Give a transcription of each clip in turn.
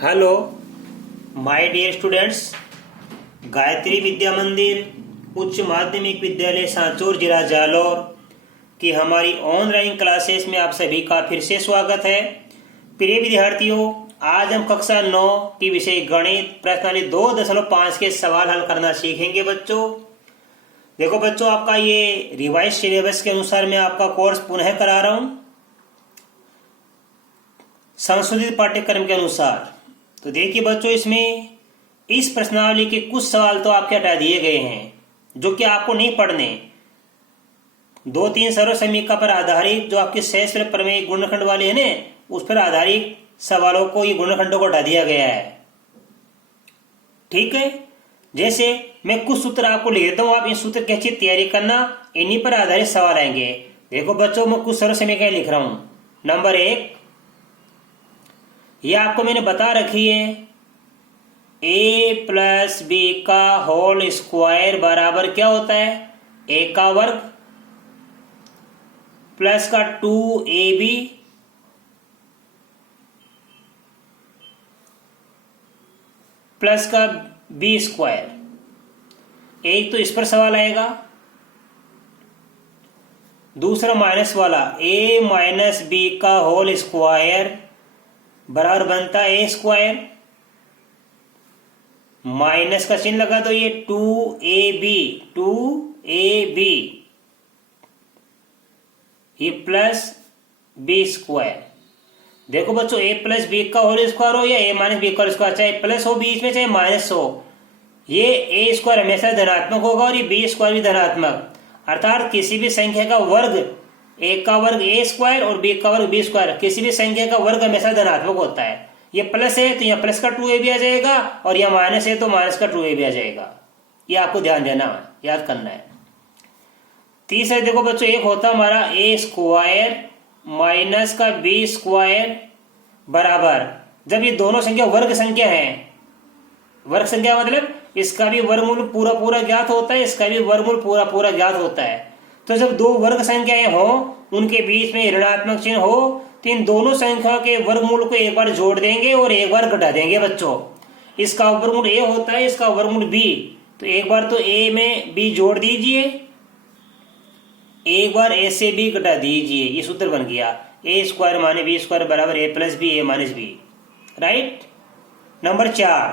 Hello my dear students, Gayatri Vidya Mandir Uchcha माध्यमिक विद्यालय सांचौर जिला जालौर की हमारी ऑनलाइन क्लासेस में आप सभी का फिर से स्वागत है। प्रिय विद्यार्थियों, आज हम कक्षा 9 की विषय गणित प्रश्नावली 2.5 के सवाल हल करना सीखेंगे। देखो बच्चों, आपका ये रिवाइज सिलेबस के अनुसार मैं आपका कोर्स पुनः करा रहा हूँ संशोधित पाठ्यक्रम के अनुसार। तो देखिए बच्चों, इसमें इस प्रश्नावली के कुछ सवाल तो आपके हटा दिए गए हैं जो कि आपको नहीं पढ़ने। 2-3 सरल समीकरण पर आधारित जो आपके शेष प्रमेय गुणनखंड वाले हैं ना, उस पर आधारित सवालों को, ये गुणनखंडों को हटा दिया गया है। ठीक है, जैसे मैं कुछ सूत्र आपको लिख देता हूं, आप इन सूत्र की अच्छी तैयारी करना, इन्हीं पर आधारित सवाल आएंगे। देखो बच्चों, मैं कुछ सरल समीकरण लिख रहा हूं। नंबर 1, ये आपको मैंने बता रखी है, a प्लस बी का होल स्क्वायर बराबर क्या होता है, a का वर्ग प्लस का 2ab प्लस का बी स्क्वायर। एक तो इस पर सवाल आएगा। दूसरा माइनस वाला, a माइनस बी का होल स्क्वायर बराबर बनता है ए स्क्वायर, माइनस का चिन्ह लगा तो ये 2ab ये प्लस बी स्क्वायर। देखो बच्चों, a प्लस बी का होल स्क्वायर हो या a माइनस बी का होल स्क्वायर, चाहे प्लस हो बीच में चाहे माइनस हो, ये a स्क्वायर हमेशा धनात्मक होगा और ये बी स्क्वायर भी धनात्मक। अर्थात किसी भी संख्या का वर्ग, a का वर्ग a स्क्वायर और b का वर्ग b स्क्वायर, किसी भी संख्या का वर्ग हमेशा धनात्मक होता है। ये प्लस है तो यहाँ प्लस का 2ab आ जाएगा और यहाँ माइनस है तो माइनस का 2ab आ जाएगा। ये आपको ध्यान देना, याद करना है। तीसरा देखो बच्चों, एक होता हमारा a स्क्वायर माइनस का b स्क्वायर बराबर, जब ये दोनों संख्या वर्ग संख्या है, वर्ग संख्या मतलब इसका भी वर्गमूल पूरा पूरा ज्ञात होता है, इसका भी वर्गमूल पूरा पूरा ज्ञात होता है। तो जब दो वर्ग संख्याएं हो, उनके बीच में ऋणात्मक चिन्ह हो, तो इन दोनों संख्याओं के वर्गमूल को एक बार जोड़ देंगे और एक बार घटा देंगे बच्चों। इसका वर्गमूल a होता है, इसका वर्गमूल b, तो एक बार तो a में b जोड़ दीजिए, एक बार a से b घटा दीजिए। ये सूत्र बन गया, a स्क्वायर माने b स्क्वायर बराबर a plus b a minus b. Right. Number 4,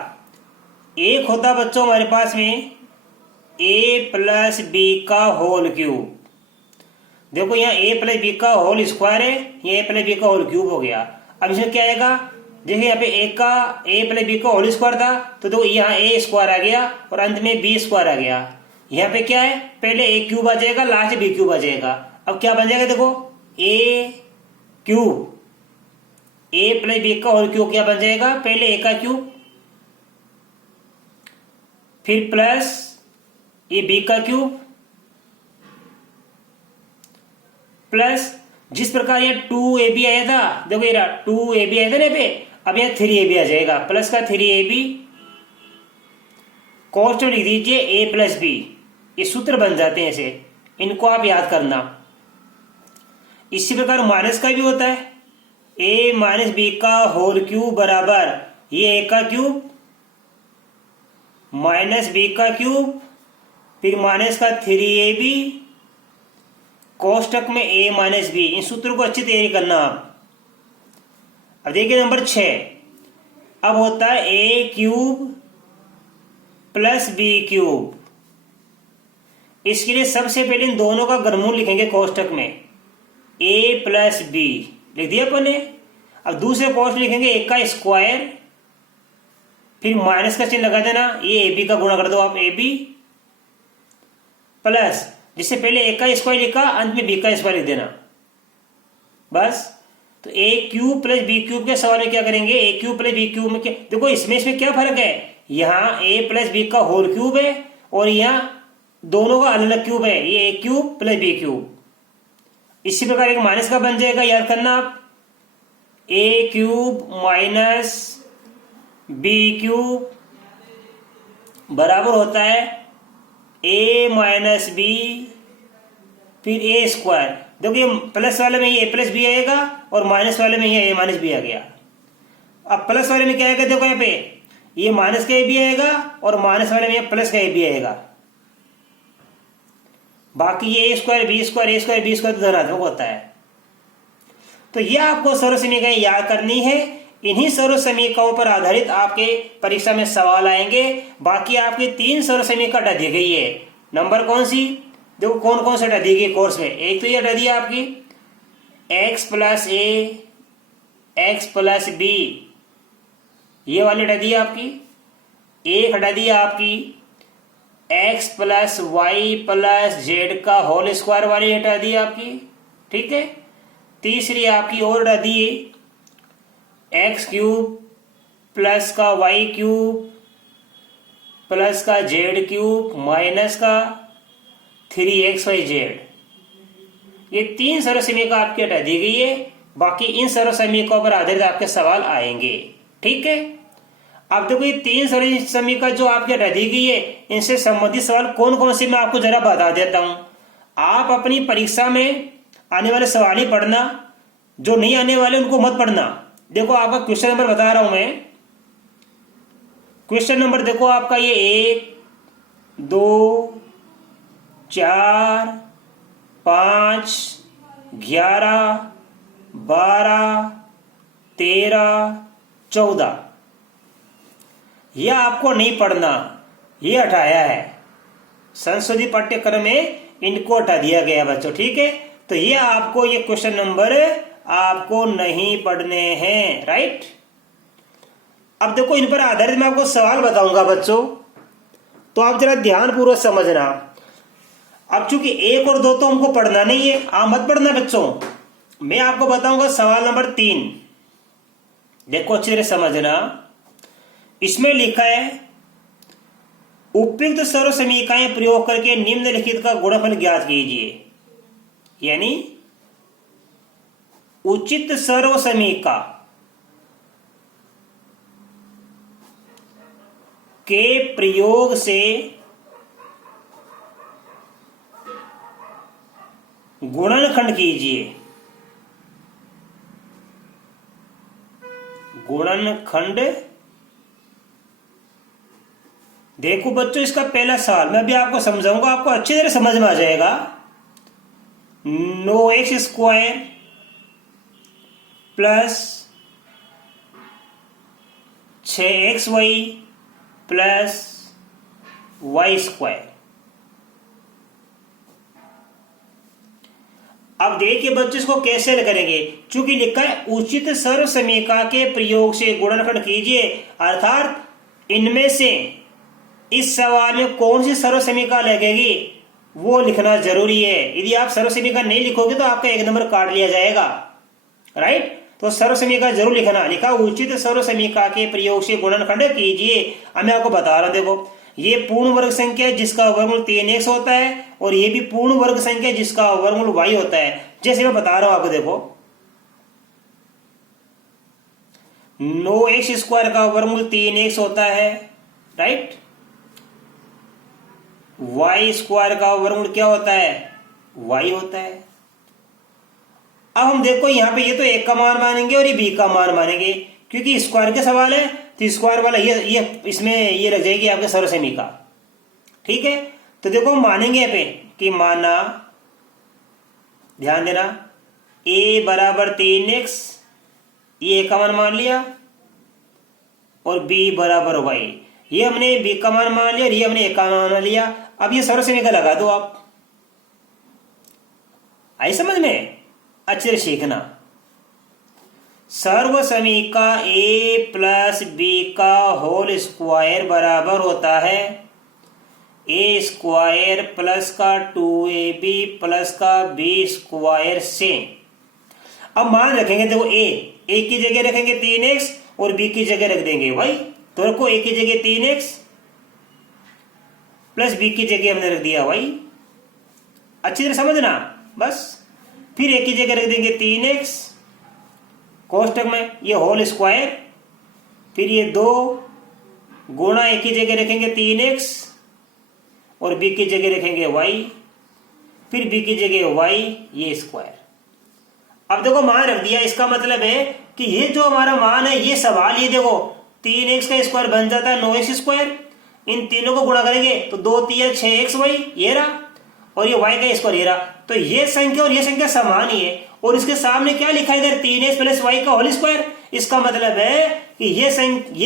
एक होता बच्चों हमारे पास में a प्लस बी का होल क्यूब। देखो यहाँ a प्लस बी का होल स्क्वायर है, ये a प्लस बी का होल क्यूब हो गया। अब इसमें क्या आएगा, देखिए यहाँ पे a प्लस बी का होल स्क्वायर था, तो देखो यहाँ a स्क्वायर आ गया और अंत में b स्क्वायर आ गया। यहाँ पे क्या है, पहले a क्यूब आ जाएगा, लास्ट b क्यूब आ जाएगा। अब क्या बन जाएगा, देखो a cube, a plus b का होल क्यूब क्या बन जाएगा, पहले a का क्यूब, फिर प्लस ये b का क्यूब, प्लस जिस प्रकार ये 2ab आया था, देखो ये 2ab आया था ना पे, अब यहाँ 3ab आ जाएगा, प्लस का 3ab, कॉन्स्टेंट लिख दीजिए a प्लस बी। ये सूत्र बन जाते हैं ऐसे, इनको आप याद करना। इसी प्रकार माइनस का भी होता है, a माइनस बी का होल क्यूब बराबर ये a का क्यूब माइनस बी का क्यूब, फिर माइनस का 3ab, कोष्टक में a माइनस बी। इन सूत्रों को अच्छी तैयारी करना आप। अब देखिए नंबर 6, अब होता है a cube plus b cube. इसके लिए सबसे पहले इन दोनों का घनमूल लिखेंगे कोष्टक में, a प्लस बी लिख दिया अपन ने। अब दूसरे कोष्टक लिखेंगे a का स्क्वायर, फिर माइनस का चिन्ह लगा देना, ये ab का गुणा कर दो आप, ab प्लस, जिससे पहले a का स्क्वायर लिखा, अंत में b का स्क्वायर लिख देना बस। तो a cube plus b cube के सवाल में क्या करेंगे, a cube plus b cube में क्या, देखो इसमें क्या फर्क है, यहाँ a प्लस बी का होल क्यूब है और यहाँ दोनों का अलग क्यूब है, ये a cube plus b cube. इसी प्रकार एक माइनस का बन जाएगा, याद करना आप, a cube minus b cube बराबर होता है a माइनस बी फिर a स्क्वायर। देखो ये प्लस वाले में ये a प्लस बी आएगा और माइनस वाले में ये a माइनस बी आ गया। अब प्लस वाले में क्या आएगा, देखो यहाँ पे ये माइनस का ए भी आएगा और माइनस वाले में प्लस का ए भी आएगा। बाकी ये ए स्क्वायर बी स्क्वायर ए स्क्वायर बी स्क्वायर तो धनात्मक होता है। तो ये आपको सर्व समीकरण याद करनी है। इन्हीं सर्व समीकरणों पर आधारित आपके परीक्षा में सवाल आएंगे। बाकी आपकी 3 सर्व समीकरण हटा दी गई है। नंबर कौन सी, देखो कौन कौन सी हटा दी गई कोर्स में। एक तो ये हटा दिया आपकी x plus a x plus b, ये वाली हटा दी आपकी। एक हटा दिया आपकी x plus y plus z का होल स्क्वायर वाली हटा दी आपकी, ठीक है। तीसरी आपकी और हटा दी एक्स क्यूब प्लस का वाई क्यूब प्लस का जेड क्यूब माइनस का 3xy जेड। ये 3 सर्व समीकरण आपकी हटा दी गई है। बाकी इन सर्व समीकरणों पर आधारित आपके सवाल आएंगे, ठीक है। अब देखो ये 3 सर्व समीकरण जो आपकी हटा दी गई है, इनसे संबंधित सवाल कौन कौन से मैं आपको जरा बता देता हूं। आप अपनी परीक्षा में आने वाले सवाल ही पढ़ना, जो नहीं आने वाले उनको मत पढ़ना। देखो आपका क्वेश्चन नंबर बता रहा हूं मैं। क्वेश्चन नंबर देखो आपका ये 1 2 4 5 11 12 13 14, यह आपको नहीं पढ़ना, ये हटाया है संशोधित पाठ्यक्रम में, इनको हटा दिया गया बच्चों, ठीक है। तो ये आपको ये क्वेश्चन नंबर आपको नहीं पढ़ने हैं, राइट। अब देखो इन पर आधारित मैं आपको सवाल बताऊंगा बच्चों, तो आप जरा ध्यानपूर्वक समझना। अब चूंकि 1 और 2 तो हमको पढ़ना नहीं है, आप मत पढ़ना बच्चों। मैं आपको बताऊंगा सवाल नंबर 3। देखो अच्छी तरह समझना। इसमें लिखा है उपयुक्त सर्व समीकरण प्रयोग करके निम्नलिखित का गुणनफल ज्ञात कीजिए। यानी उचित सर्व समीकरण के प्रयोग से गुणनखंड कीजिए। गुणनखंड। देखो बच्चों इसका पहला सवाल मैं भी आपको समझाऊंगा, आपको अच्छी तरह समझ में आ जाएगा। 9x square plus 6xy plus y square. अब देखिए बच्चों इसको कैसे हल करेंगे। चूंकि लिखा है उचित सर्व समीकरण के प्रयोग से गुणनखंड कीजिए, अर्थात इनमें से इस सवाल में कौन सी सर्व समीकरण लगेगी वो लिखना जरूरी है। यदि आप सर्व समीकरण नहीं लिखोगे तो आपका 1 नंबर काट लिया जाएगा, राइट। तो सर्व समीकरण जरूर लिखना। लिखा उचित सर्व समीकरण के प्रयोग से गुणनखंड कीजिए। अब मैं आपको बता रहा हूं, देखो ये पूर्ण वर्ग संख्या है जिसका वर्गमूल 3x होता है, और ये भी पूर्ण वर्ग संख्या है जिसका वर्गमूल y होता है। जैसे मैं बता रहा हूं आपको, देखो 9x स्क्वायर का वर्गमूल 3x होता है, राइट। y स्क्वायर का वर्गमूल क्या होता है, y होता है। अब हम देखो यहाँ पे ये तो 1 का मान मानेंगे और ये b का मान मानेंगे, क्योंकि स्क्वायर के सवाल है तो स्क्वायर वाला ये इसमें ये लग जाएगी आपके सर्व समीकरण, ठीक है। तो देखो हम मानेंगे यहाँ पे कि माना, ध्यान देना, a बराबर 3x, ये a का मान मान लिया, और b बराबर y, ये हमने b का मान मान लिया और ये हमने a का मान मान लिया। अब ये सर्व समीकरण लगा दो आप। आई समझ में? अच्छे से सीखना। सर्व समीकरण a प्लस बी का होल स्क्वायर बराबर होता है a स्क्वायर प्लस का 2ab प्लस का b स्क्वायर से। अब मान रखेंगे, देखो a की जगह रखेंगे 3x और b की जगह रख देंगे y। तो रखो a की जगह 3x प्लस b की जगह हमने रख दिया y। अच्छी तरह समझना बस। फिर a की जगह रख देंगे 3x कोष्टक में, ये होल स्क्वायर, फिर ये 2 गुणा a की जगह रखेंगे 3x और b की जगह रखेंगे y, फिर b की जगह y, ये स्क्वायर। अब देखो मान रख दिया, इसका मतलब है कि ये जो हमारा मान है, ये सवाल, ये देखो 3x का स्क्वायर बन जाता है 9x स्क्वायर, इन तीनों को गुणा करेंगे तो 2 3 6x वाई, ये रहा, और ये y का स्क्वायर ये रहा। तो ये संख्या और ये संख्या समान ही है, और इसके सामने क्या लिखा है इधर, 3x प्लस y का होल स्क्वायर। इसका मतलब है कि ये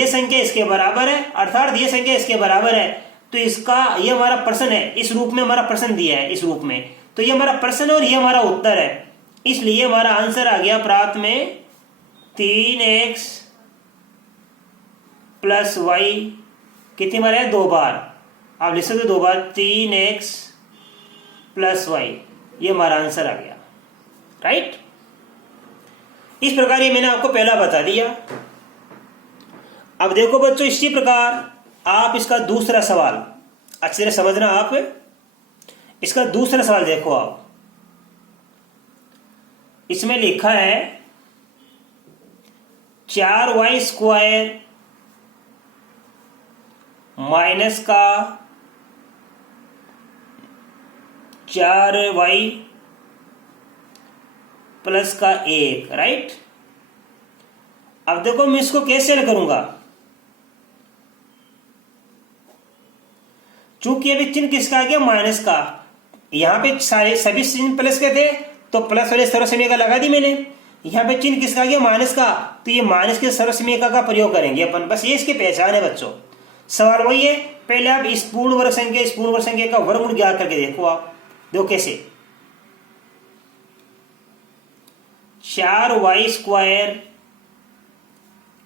संख्या इसके बराबर है, अर्थात ये संख्या इसके बराबर है। तो इसका, ये हमारा प्रश्न है, इस रूप में हमारा प्रश्न दिया है, इस रूप में, तो ये हमारा प्रश्न है और ये हमारा उत्तर है। इसलिए हमारा आंसर आ गया प्राप्त में 3x प्लस वाई, कितनी बार है, 2 बार, आप लिख सकते 2 बार, 3x प्लस वाई, ये हमारा आंसर आ गया, राइट। इस प्रकार ये मैंने आपको पहला बता दिया। अब देखो बच्चों, इसी प्रकार आप इसका दूसरा सवाल अच्छी तरह समझना। आप इसका दूसरा सवाल देखो, आप इसमें लिखा है 4y स्क्वायर माइनस का 4y प्लस का 1, राइट। अब देखो मैं इसको कैसे हल करूंगा, चूंकि अभी चिन्ह किसका आ गया, माइनस का। यहां पे सारे सभी चिन्ह प्लस के थे, तो प्लस वाले सर्वसमीका लगा दी मैंने। यहां पे चिन्ह किसका आ गया, माइनस का, तो ये माइनस के सर्वसमीका का प्रयोग करेंगे अपन, बस ये इसकी पहचान है बच्चों। सवाल वही है, पहले आप इस पूर्ण वर्ग संख्या का वर्गमूल ज्ञात करके देखो। आप देखो कैसे, 4y स्क्वायर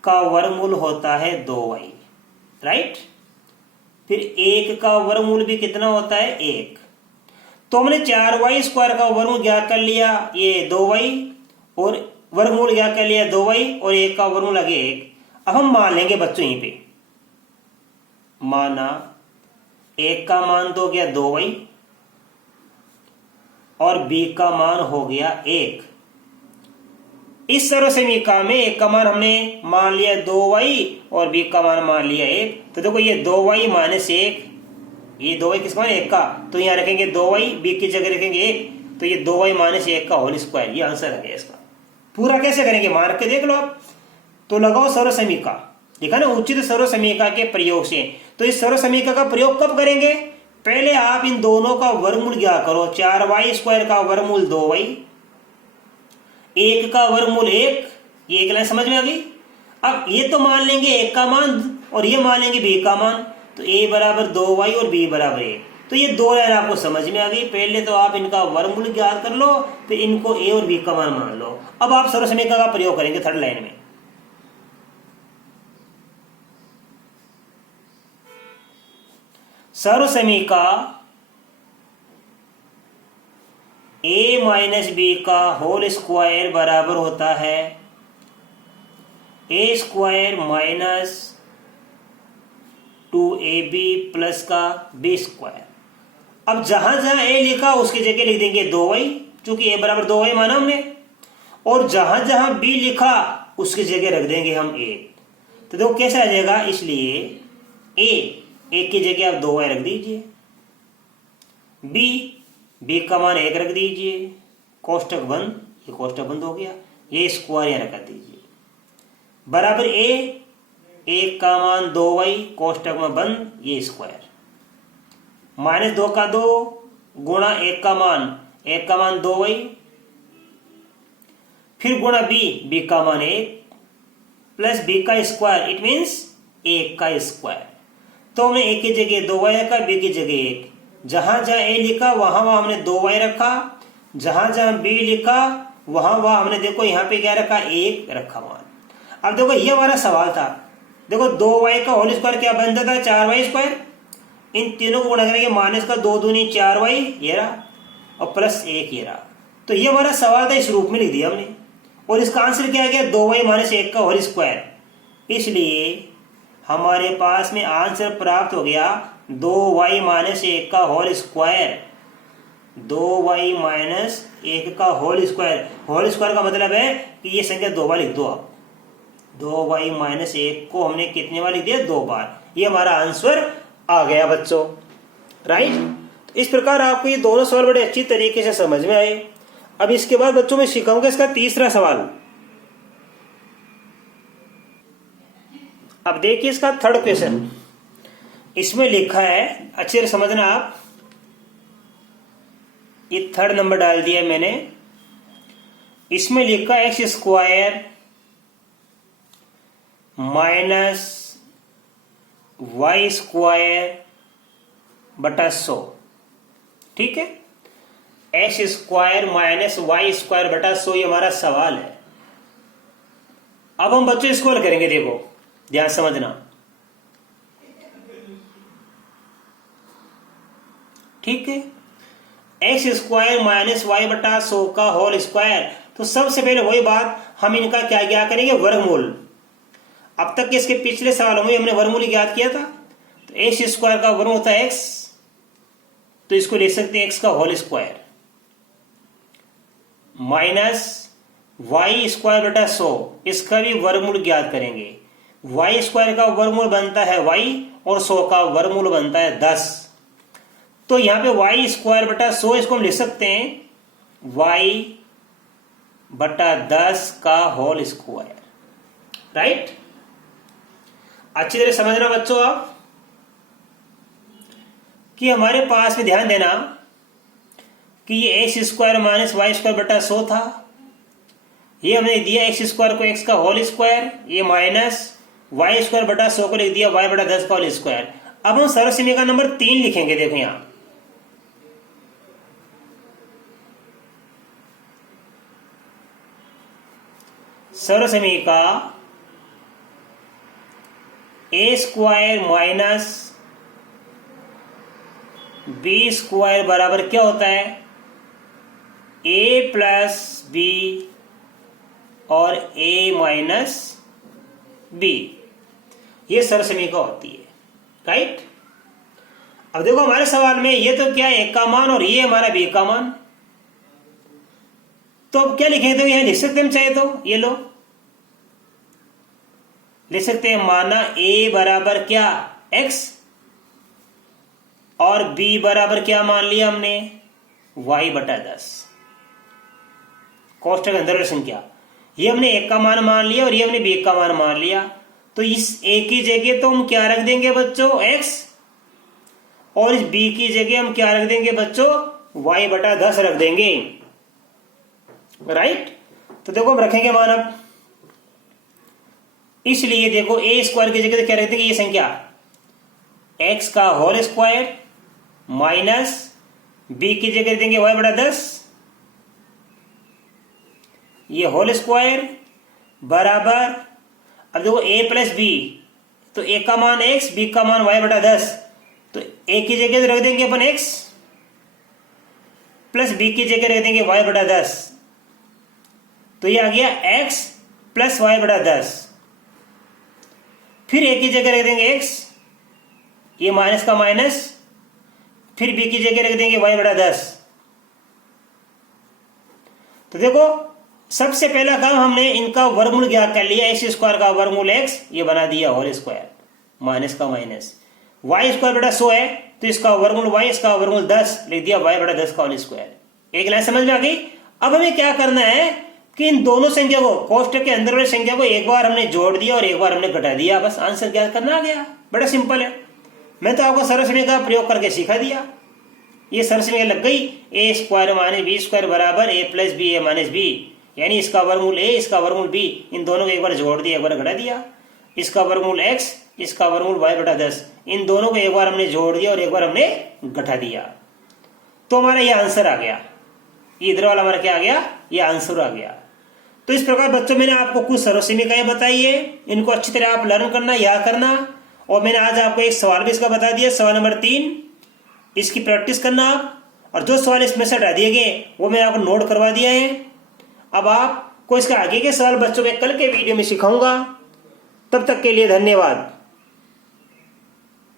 का वर्गमूल होता है 2y, राइट। फिर 1 का वर्गमूल भी कितना होता है, 1। तो हमने 4y स्क्वायर का वर्गमूल ज्ञात कर लिया, ये 2y, और वर्गमूल ज्ञात कर लिया 2y, और 1 का वर्गमूल लगे 1। अब हम मान लेंगे बच्चों, यहीं पे माना 1 का मान तो हो गया 2y, और b का मान हो गया 1। इस सर्वसमीका में 1 का मान हमने मान लिया 2y, और b का मान लिया 1। तो देखो ये 2y माइनस 1, ये 2y किसका मान, 1 का, तो यहाँ रखेंगे 2y, b की जगह रखेंगे 1, तो ये 2y माइनस 1 का होल स्क्वायर, ये आंसर है इसका। पूरा कैसे करेंगे, मान रख के देख लो आप। तो लगाओ सर्वसमीका, देखा ना, उचित सर्वसमीका के प्रयोग से। तो इस सर्वसमीका का प्रयोग कब करेंगे, पहले आप इन दोनों का वर्गमूल ज्ञात करो। 4y स्क्वायर का वर्गमूल 2y, 1 का वर्गमूल 1, ये एक लाइन समझ में आ गई। अब ये तो मान लेंगे 1 का मान, और ये मान लेंगे b का मान, तो a बराबर 2y और b बराबर 1। तो ये 2 लाइन आपको समझ में आ गई। पहले तो आप इनका वर्गमूल ज्ञात कर लो, फिर इनको a और b का मान लो। अब आप सर्वसमीका का प्रयोग करेंगे थर्ड लाइन में। सर्वसमीका a माइनस बी का होल स्क्वायर बराबर होता है a square minus 2ab plus का b स्क्वायर। अब जहां जहां a लिखा उसकी जगह लिख देंगे 2y, चूंकि a बराबर 2y माना हमने, और जहां जहां b लिखा उसकी जगह रख देंगे हम 1। तो देखो कैसे आ जाएगा, इसलिए a की जगह आप 2y रख दीजिए, b का मान 1 रख दीजिए, कोष्टक बंद, ये कोष्टक बंद हो गया, ये स्क्वायर यहाँ रख दीजिए, बराबर a 1 का मान 2y, कोष्टक में बंद, ये स्क्वायर, माइनस 2 का 2 गुणा 1 का मान 2y, फिर गुणा b का मान 1 प्लस b का स्क्वायर, इट मीन्स 1 का स्क्वायर। तो हमने a की जगह 2y रखा, b की जगह 1। जहां जहां a लिखा वहां वहां हमने 2y रखा, जहां जहां b लिखा वहां वहां हमने देखो यहाँ पे क्या रखा, 1 रखा मान। अब देखो ये हमारा सवाल था, देखो 2y का होल स्क्वायर क्या बन जाता है, 4y स्क्वायर। इन तीनों को गुणा करेंगे, माइनस का 2 दूनी 4y, ये रहा, और प्लस 1 ये रहा। तो ये हमारा सवाल था, इस रूप में लिख दिया हमने, और इसका आंसर क्या गया, 2y माइनस 1 का होल स्क्वायर। इसलिए हमारे पास में आंसर प्राप्त हो गया 2y माइनस 1 का होल स्क्वायर, 2y माइनस 1 का होल स्क्वायर। होल स्क्वायर का मतलब है कि ये संख्या 2 बार लिख दो आप, 2y माइनस 1 को हमने कितने बार लिख दिया, 2 बार। ये हमारा आंसर आ गया बच्चों, राइट। तो इस प्रकार आपको ये दोनों सवाल बड़े अच्छी तरीके से समझ में आए। अब इसके बाद बच्चों में सिखाऊंगा इसका तीसरा सवाल। अब देखिए इसका थर्ड क्वेश्चन, इसमें लिखा है, अच्छे से समझना आप, ये थर्ड नंबर डाल दिया मैंने। इसमें लिखा x square minus y square बटा 100, ठीक है। X square minus y square बटा 100 ये हमारा सवाल है। अब हम बच्चों इसको हल करेंगे, देखो ध्यान समझना, ठीक है। एक्स स्क्वायर माइनस वाई बटा 100 का होल स्क्वायर, तो सबसे पहले वही बात, हम इनका क्या करेंगे, वर्गमूल। अब तक के इसके पिछले सवालों में हमने वर्गमूल ज्ञात किया था, तो एक्स स्क्वायर का वर्गमूल होता है एक्स, तो इसको लिख सकते हैं एक्स का whole square minus y square बटा 100, इसका भी वर्गमूल ज्ञात करेंगे। वाई स्क्वायर का वर्गमूल बनता है वाई और 100 का वर्गमूल बनता है 10। तो यहां पे वाई स्क्वायर बटा 100 इसको हम लिख सकते हैं वाई बटा 10 का होल स्क्वायर, राइट। अच्छी तरह समझना बच्चों आप कि हमारे पास में ध्यान देना कि ये x square minus y square बटा 100 था, ये हमने दिया एक्स स्क्वायर को एक्स का होल स्क्वायर, ये माइनस वाई स्क्वायर बटा 100 को लिख दिया वाई बटा 10 का होल स्क्वायर। अब हम सरल समीकरण का नंबर 3 लिखेंगे, देखो यहां सरल समीकरण ए स्क्वायर माइनस बी स्क्वायर बराबर क्या होता है, ए प्लस बी और ए माइनस बी, ये सरल समीकरण होती है, राइट। अब देखो हमारे सवाल में ये तो क्या है, ए का मान और ये हमारा बी का मान, तो अब क्या लिखेंगे, तो यहां लिख सकते हैं हम चाहे तो, ये लो लिख सकते हैं, माना a बराबर क्या x और b बराबर क्या मान लिया हमने, y बटा 10, कोष्ठक अंदर संख्या, ये हमने a का मान मान लिया और ये हमने b का मान मान लिया। तो इस a की जगह तो हम क्या रख देंगे बच्चों, x, और इस b की जगह हम क्या रख देंगे बच्चों, y बटा 10 रख देंगे, राइट। तो देखो हम रखेंगे मान, अब इसलिए देखो ए स्क्वायर की जगह तो क्या रख देंगे, ये संख्या x का होल स्क्वायर माइनस b की जगह देंगे y बटा 10, ये होल स्क्वायर बराबर, अब देखो a प्लस बी, तो a का मान x, b का मान y बटा 10, तो a की जगह रख देंगे अपन x प्लस b की जगह रख देंगे y बटा 10, तो ये आ गया x प्लस y बटा 10। फिर a की जगह रख देंगे x, ये माइनस का माइनस, फिर b की जगह रख देंगे y बटा 10। तो देखो सबसे पहला काम हमने इनका वर्गमूल ज्ञात कर लिया, एक्स स्क्वायर का वर्गमूल x, ये बना दिया होल स्क्वायर, माइनस का माइनस, वाई स्क्वायर बटा 100 है तो इसका वर्गमूल y, इसका वर्गमूल 10 लिख दिया y बटा 10 का होल स्क्वायर। एक लाइन समझ में आ गई। अब हमें क्या करना है कि इन दोनों संख्या को, कोष्ठक के अंदर वाली संख्या को एक बार हमने जोड़ दिया और एक बार हमने घटा दिया, बस आंसर ज्ञात करना आ गया, बड़ा सिंपल है। मैं तो आपको सरल समीकरण का प्रयोग करके सिखा दिया, ये सरल समीकरण लग गई, ए स्क्वायर माइनस बी स्क्वायर बराबर ए प्लस बी ए माइनस बी, यानी इसका वर्गमूल ए, इसका वर्गमूल बी, इन दोनों को एक बार जोड़ दिया एक बार घटा दिया, इसका वर्गमूल एक्स, इसका वर्गमूल वाई बटा 10, इन दोनों को एक बार हमने जोड़ दिया और एक बार हमने घटा दिया, तो हमारा ये आंसर आ गया, ये इधर वाला हमारा क्या आ गया, ये आंसर आ गया। तो इस प्रकार बच्चों मैंने आपको कुछ सरल समीकरण बताई है, इनको अच्छी तरह आप लर्न करना, याद करना, और मैंने आज आपको एक सवाल भी इसका बता दिया, सवाल नंबर 3, इसकी प्रैक्टिस करना आप, और जो सवाल इसमें से हटा दिए गए वो मैंने आपको नोट करवा दिया है। अब आपको इसका आगे के सवाल बच्चों में कल के वीडियो में सिखाऊंगा, तब तक के लिए धन्यवाद।